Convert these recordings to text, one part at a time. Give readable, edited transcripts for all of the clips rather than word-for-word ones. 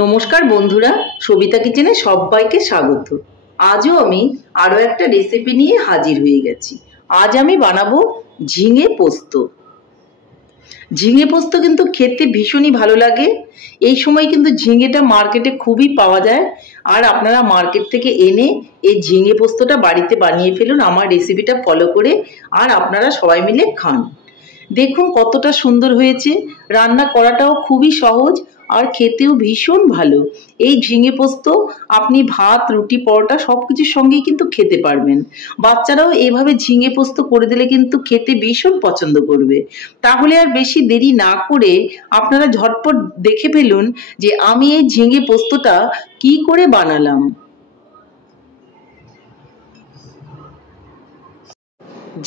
নমস্কার বন্ধুরা, সবিতা কিচেনে সবাইকে স্বাগত। আজও আমি আরও একটা রেসিপি নিয়ে হাজির হয়ে গেছি। আজ আমি বানাবো ঝিঙে পোস্ত। ঝিঙে পোস্ত কিন্তু খেতে ভীষণই ভালো লাগে। এই সময় কিন্তু ঝিঙেটা মার্কেটে খুবই পাওয়া যায়, আর আপনারা মার্কেট থেকে এনে এই ঝিঙে পোস্তটা বাড়িতে বানিয়ে ফেলুন আমার রেসিপিটা ফলো করে, আর আপনারা সবাই মিলে খান। দেখুন কতটা সুন্দর হয়েছে। রান্না করাটাও খুবই সহজ আর খেতেও ভীষণ ভালো। এই ঝিঙে পোস্ত আপনি ভাত, রুটি, পরোটা সব কিছুর সঙ্গেই কিন্তু খেতে পারবেন। বাচ্চারাও এইভাবে ঝিঙে পোস্ত করে দিলে কিন্তু খেতে ভীষণ পছন্দ করবে। তাহলে আর বেশি দেরি না করে আপনারা ঝটপট দেখে ফেলুন যে আমি এই ঝিঙে পোস্তটা কি করে বানালাম।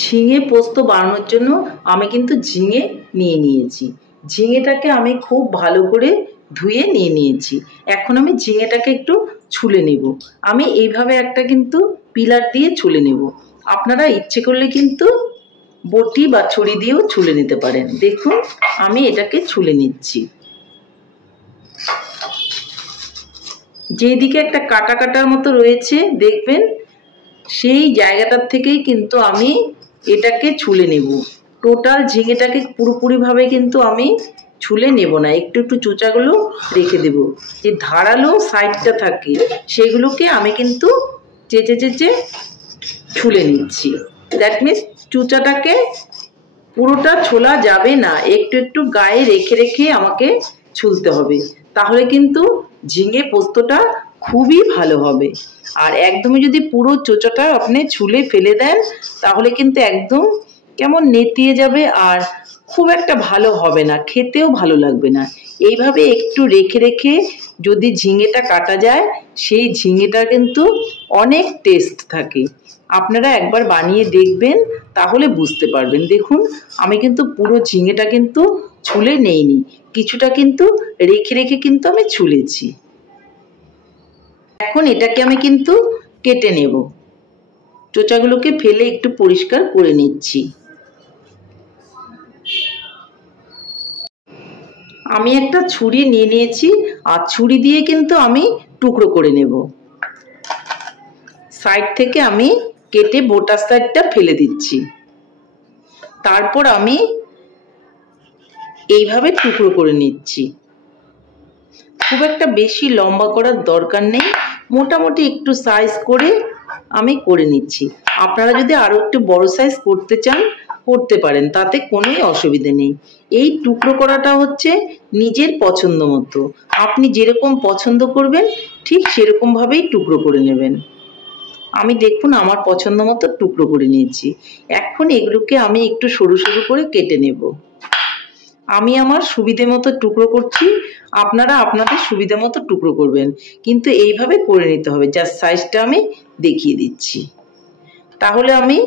ঝিঙে পোস্ত বানানোর জন্য আমি কিন্তু ঝিঙে নিয়ে নিয়েছি। ঝিঙেটাকে আমি খুব ভালো করে ধুয়ে নিয়ে নিয়েছি। এখন আমি ঝিঙেটাকে একটু ছুলে নেব। আমি এইভাবে একটা কিন্তু পিলার দিয়ে ছুলে নেব। আপনারা ইচ্ছে করলে কিন্তু বটি বা ছুরি দিয়েও ছুলে নিতে পারেন। দেখুন আমি এটাকে ছুলে নিচ্ছি। যেদিকে একটা কাটা কাটার মতো রয়েছে দেখবেন, সেই জায়গাটার থেকেই কিন্তু আমি এটাকে ছুলে নেব। টোটাল ঝিঙেটাকে পুরোপুরিভাবে কিন্তু আমি ছুলে নেব না, একটু একটু চোচাগুলো রেখে দেব। যে ধারালো সাইডটা থাকে সেগুলোকে আমি কিন্তু চেঁচে চেঁচে ছুলে নিচ্ছি। দ্যাট মিনস চোচাটাকে পুরোটা ছোলা যাবে না, একটু একটু গায়ে রেখে রেখে আমাকে ছুলতে হবে। তাহলে কিন্তু ঝিঙে পোস্তটা খুবই ভালো হবে। আর একদমই যদি পুরো চোচাটা আপনি ছুলে ফেলে দেন তাহলে কিন্তু একদম কেমন নেতিয়ে যাবে আর খুব একটা ভালো হবে না, খেতেও ভালো লাগবে না। এইভাবে একটু রেখে রেখে যদি ঝিঙেটা কাটা যায় সেই ঝিঙেটা কিন্তু অনেক টেস্ট থাকে। আপনারা একবার বানিয়ে দেখবেন তাহলে বুঝতে পারবেন। দেখুন আমি কিন্তু পুরো ঝিঙেটা কিন্তু ছুলে নেইনি, কিছুটা কিন্তু রেখে রেখে কিন্তু আমি ছুলেছি। এখন এটাকে আমি কিন্তু কেটে নেব। চোচাগুলোকে ফেলে একটু পরিষ্কার করে নিচ্ছি। আমি একটা ছুরি নিয়ে নিয়েছি, আর ছুরি দিয়ে কিন্তু আমি টুকরো করে নেব। সাইড থেকে আমি কেটে বোটার সাইডটা ফেলে দিচ্ছি। তারপর আমি এইভাবে টুকরো করে নিচ্ছি। খুব একটা বেশি লম্বা করার দরকার নেই, মোটামুটি একটু সাইজ করে আমি করে নিচ্ছি। আপনারা যদি আরও একটু বড় সাইজ করতে চান করতে পারেন, তাতে কোনোই অসুবিধে নেই। এই টুকরো করাটা হচ্ছে নিজের পছন্দ মতো, আপনি যেরকম পছন্দ করবেন ঠিক সেরকমভাবেই টুকরো করে নেবেন। আমি দেখুন আমার পছন্দ মতো টুকরো করে নিয়েছি। এখন এগুলোকে আমি একটু সরু সরু করে কেটে নেব। আমি আমার সুবিধে মতো টুকরো করছি, আপনারা আপনাদের সুবিধা মতো টুকরো করবেন, কিন্তু এইভাবে করে নিতে হবে। যার সাইজটা আমি দেখিয়ে দিচ্ছি। তাহলে আমি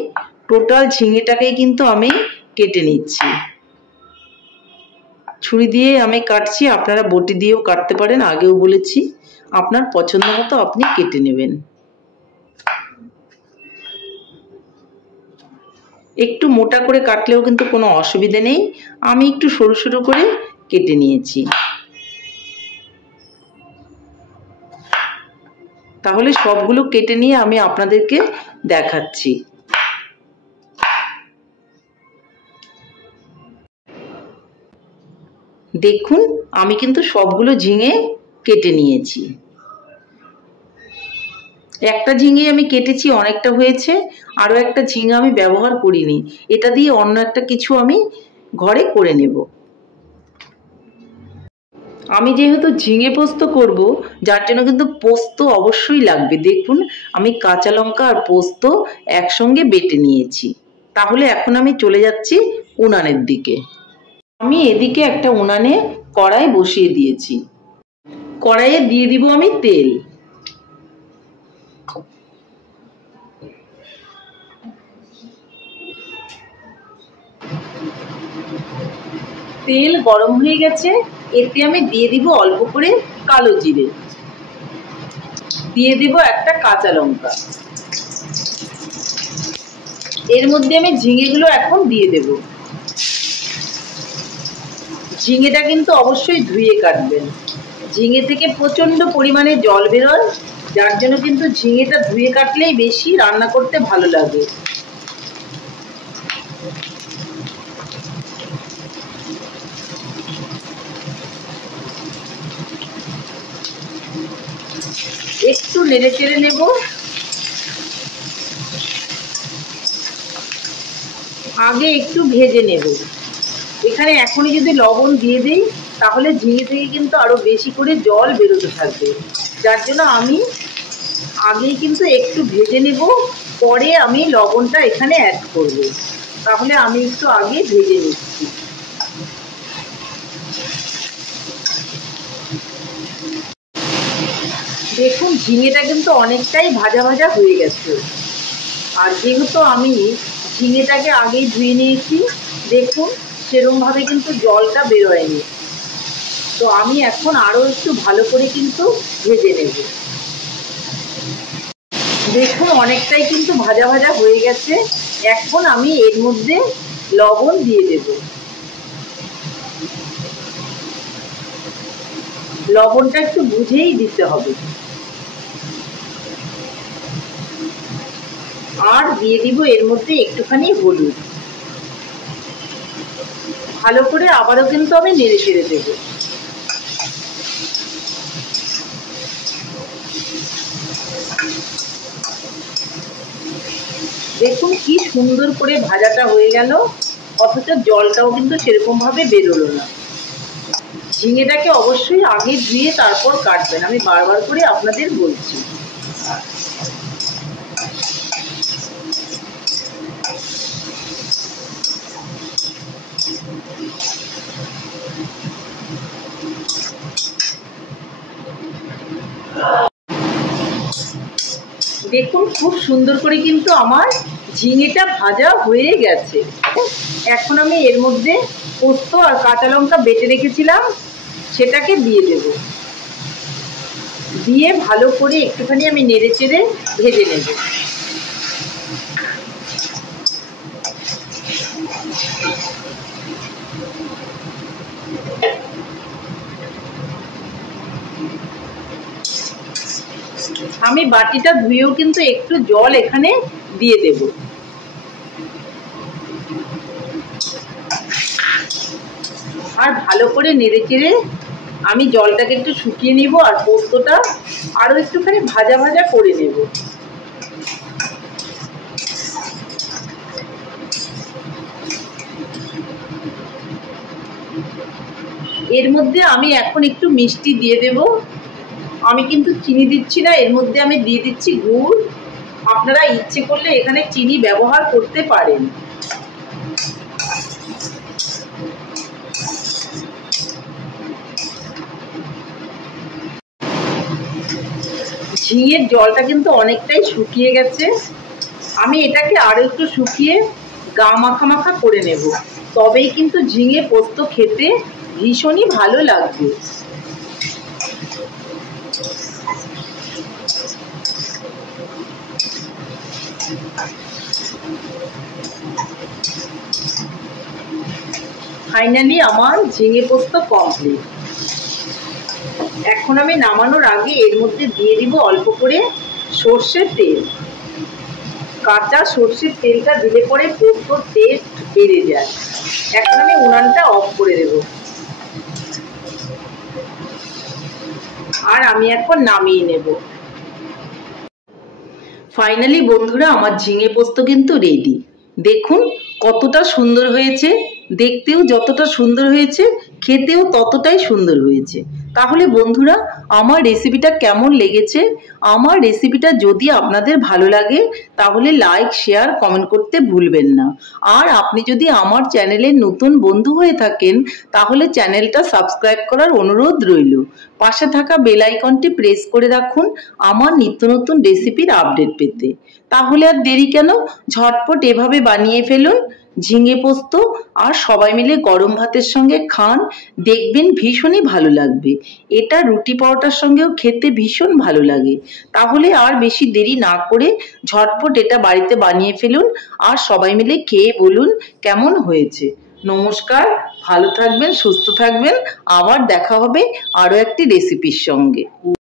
টোটাল ঝিঙেটাকেই কিন্তু আমি কেটে নিচ্ছি। ছুরি দিয়ে আমি কাটছি, আপনারা বটি দিয়েও কাটতে পারেন, আগেও বলেছি। আপনার পছন্দ মতো আপনি কেটে নেবেন। একটু মোটা করে কাটলেও কিন্তু কোনো অসুবিধে নেই, আমি একটু সরু সরু করে কেটে নিয়েছি। তাহলে সবগুলো কেটে নিয়ে আমি আপনাদেরকে দেখাচ্ছি। দেখুন আমি কিন্তু সবগুলো ঝিঙে কেটে নিয়েছি। একটা ঝিঙে আমি কেটেছি, অনেকটা হয়েছে। আরও একটা ঝিঙে আমি ব্যবহার করিনি, এটা দিয়ে অন্য একটা কিছু আমি ঘরে করে নেব। আমি যেহেতু ঝিঙে পোস্ত করব, যার জন্য কিন্তু পোস্ত অবশ্যই লাগবে। দেখুন আমি কাঁচা লঙ্কা আর পোস্ত একসঙ্গে বেটে নিয়েছি। তাহলে এখন আমি চলে যাচ্ছি উনানের দিকে। আমি এদিকে একটা উনানে কড়াই বসিয়ে দিয়েছি। কড়াইয়ে দিয়ে দিব আমি তেল। তেল গরম হয়ে গেছে, এতে আমি দিয়ে দিব অল্প করে কালো জিরে, দিয়ে দিব একটা কাঁচা লঙ্কা। এর মধ্যে আমি ঝিঙেগুলো এখন দিয়ে দেব। ঝিঙেটা কিন্তু অবশ্যই ধুয়ে কাটবেন। ঝিঙে থেকে প্রচন্ড পরিমাণে জল বেরোয়, যার জন্য কিন্তু ঝিঙেটা ধুয়ে কাটলেই বেশি রান্না করতে ভালো লাগে। একটু নেড়ে চেড়ে নেব। আগে একটু ভেজে নেব। এখানে এখনই যদি লবণ দিয়ে দিই তাহলে ঝিঙে থেকে কিন্তু আরো বেশি করে জল বেরোতে থাকবে, যার জন্য আমি আগেই কিন্তু একটু ভেজে নেব, পরে আমি লবণটা এখানে অ্যাড করব। তাহলে আমি একটু আগে ভেজে নিচ্ছি। দেখুন ঝিঙেটা কিন্তু অনেকটাই ভাজা ভাজা হয়ে গেছে। আর যেহেতু আমি ঝিঙেটাকে আগেই ধুয়ে নিয়েছি, দেখুন সেরকমভাবে কিন্তু জলটা বেরোয়নি। তো আমি এখন আরও একটু ভালো করে কিন্তু ভেজে নেব। দেখুন অনেকটাই কিন্তু ভাজা ভাজা হয়ে গেছে। এখন আমি এর মধ্যে লবণ দিয়ে দেব। লবণটা একটু বুঝেই দিতে হবে। আর দিয়ে দিব এর মধ্যে একটুখানি হলুদ। ভালো করে আবারও কিন্তু আমি নেড়ে চেড়ে দেব। দেখুন কি সুন্দর করে ভাজাটা হয়ে গেল, অথচ জলটাও কিন্তু সেরকম ভাবে বেরোলো না। ঝিঙেটাকে অবশ্যই আগে ধুয়ে তারপর কাটবেন, আমি বারবার করে আপনাদের বলছি। দেখুন খুব সুন্দর করে কিন্তু আমার ঝিঙেটা ভাজা হয়ে গেছে। এখন আমি এর মধ্যে পোস্ত আর কাঁচা লঙ্কা বেটে রেখেছিলাম সেটাকে দিয়ে দেব। দিয়ে ভালো করে একটুখানি আমি নেড়ে চেড়ে ভেজে নেব। আমি বাটিটা ধুয়েও কিন্তু একটু জল এখানে দিয়ে দেব। আর ভালো করে নেড়ে চেড়ে আমি জলটাকে একটু শুকিয়ে নিব আর পোস্তটা আরো একটুখানি ভাজা ভাজা করে নেব। এর মধ্যে আমি এখন একটু মিষ্টি দিয়ে দেব। আমি কিন্তু চিনি দিচ্ছি না, এর মধ্যে আমি দিয়ে দিচ্ছি গুড়। আপনারা ইচ্ছে করলে এখানে চিনি ব্যবহার করতে পারেন। ঝিঙের জলটা কিন্তু অনেকটাই শুকিয়ে গেছে। আমি এটাকে আরো একটু শুকিয়ে গা মাখা মাখা করে নেব, তবেই কিন্তু ঝিঙে পোস্ত খেতে ভীষণই ভালো লাগবে। ফাইনালি আমার ঝিঙে পোস্ত কমপ্লিট। এখন আমি নামানোর আগে এর মধ্যে দিয়ে দিব অল্প করে সর্ষের তেল। কাঁচা সর্ষের তেলটা দিলে পরে পোস্তর টেস্ট বেড়ে যায়। এখন আমি উনানটা অফ করে দেব। আর আমি এখন নামিয়ে নেব। ফাইনালি বন্ধুরা আমার ঝিঙে পোস্ত কিন্তু রেডি। দেখুন কতটা সুন্দর হয়েছে, দেখতেও যতটা সুন্দর হয়েছে খেতেও ততটাই সুন্দর হয়েছে। তাহলে বন্ধুরা আমার রেসিপিটা কেমন লেগেছে? আমার রেসিপিটা যদি আপনাদের ভালো লাগে তাহলে লাইক শেয়ার কমেন্ট করতে ভুলবেন না। আর আপনি যদি আমার চ্যানেলের নতুন বন্ধু হয়ে থাকেন তাহলে চ্যানেলটা সাবস্ক্রাইব করার অনুরোধ রইল। পাশে থাকা বেল আইকনটি প্রেস করে রাখুন আমার নিত্য নতুন রেসিপির আপডেট পেতে। তাহলে আর দেরি কেন, ঝটপট এভাবে বানিয়ে ফেলুন ঝিঙে পোস্ত আর সবাই মিলে গরম ভাতের সঙ্গে খান, দেখবেন ভীষণই ভালো লাগবে। এটা রুটি পরোটার সঙ্গেও খেতে ভীষণ ভালো লাগে। তাহলে আর বেশি দেরি না করে ঝটপট এটা বাড়িতে বানিয়ে ফেলুন আর সবাই মিলে খেয়ে বলুন কেমন হয়েছে। নমস্কার। ভালো থাকবেন, সুস্থ থাকবেন। আবার দেখা হবে আরো একটি রেসিপির সঙ্গে।